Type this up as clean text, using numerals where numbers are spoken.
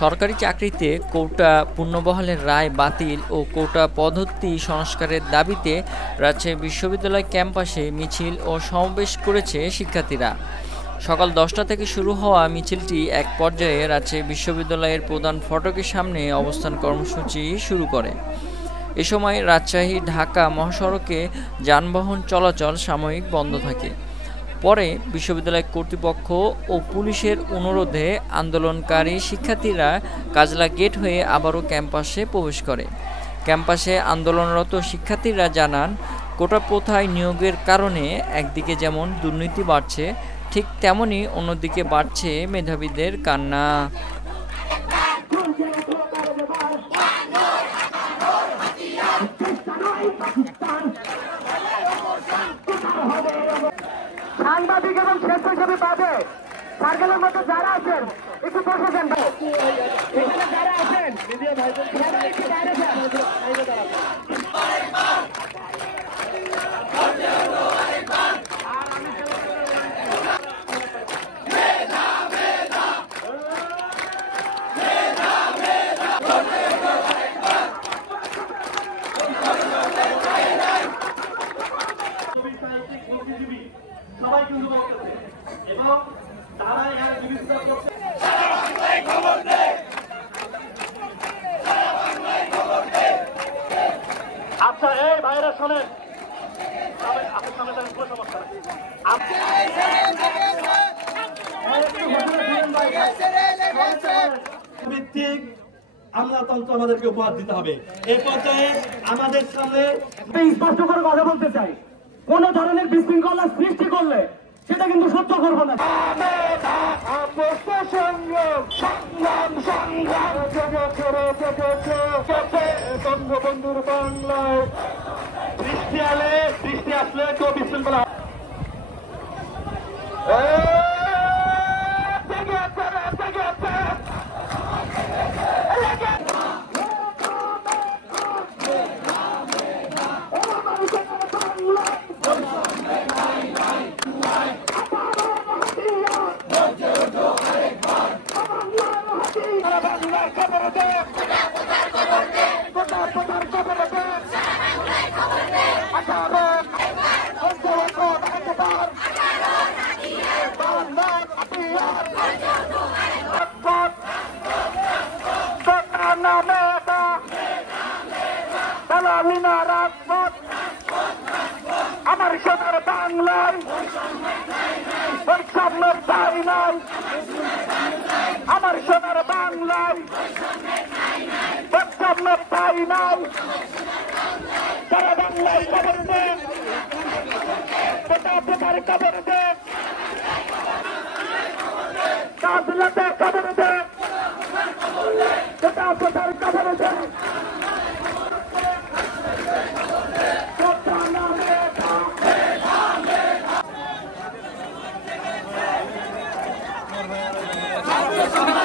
সরকারি চাকরিতে কোটা পুনর্বহালের রায় বাতিল ও কোটা পদ্ধতি সংস্কারের দাবিতে রাজশাহী বিশ্ববিদ্যালয় ক্যাম্পাসে মিছিল ও সমাবেশ করেছে শিক্ষার্থীরা। সকাল 10টা থেকে শুরু হওয়া মিছিলটি এক পর্যায়ে রাজশাহী বিশ্ববিদ্যালয়ের প্রধান ফটকের সামনে অবস্থান কর্মসূচি শুরু করে। এ সময় রাজশাহী ঢাকা মহাসড়কে যানবাহন চলাচল সাময়িক বন্ধ থাকে। পরে বিশ্ববিদ্যালয় কর্তৃপক্ষ ও পুলিশের অনুরোধে আন্দোলনকারী শিক্ষার্থীরা কাজলা গেট হয়ে আবারও ক্যাম্পাসে প্রবেশ করে। ক্যাম্পাসে আন্দোলনরত শিক্ষার্থীরা জানান, কোটা প্রথায় নিয়োগের কারণে একদিকে যেমন দুর্নীতি বাড়ছে, ঠিক তেমনি অন্যদিকে বাড়ছে মেধাবীদের কান্না। সাংবাদিক এবং স্বেচ্ছাসেবী পাবে সার্কেলের মধ্যে যারা আছেন একটু বসে যান, এখানে যারা আছেন একটু বাইরে যান। সবাই কিন্তু বলতেছে এবং তারা এখানে বিভিন্ন আচ্ছা, এই ভাইরা শোনেন, আপনার সামনে কোনো সমস্যা ভিত্তিক আমলাতন্ত্র আমাদেরকে উপহার দিতে হবে। এই পর্যায়ে আমাদের সামনে স্পষ্ট করে কথা বলতে চাই, কোন ধরনের বিশৃঙ্খলা সৃষ্টি করলে সেটা কিন্তু সহ্য করবো না। বন্ধুর বাংলায় বৃষ্টি আসলে কেউ বিশৃঙ্খলা আমার সোনার বাংলায় বৈষম্যের ঠাঁই নাই, আমার সোনার বাংলায় বৈষম্যের ঠাঁই নাই। সারা বাংলায় খবর দেন, কোথার খবর দেন, কাজলাতে খবর দেন, কোথার খবর দেন। Come on.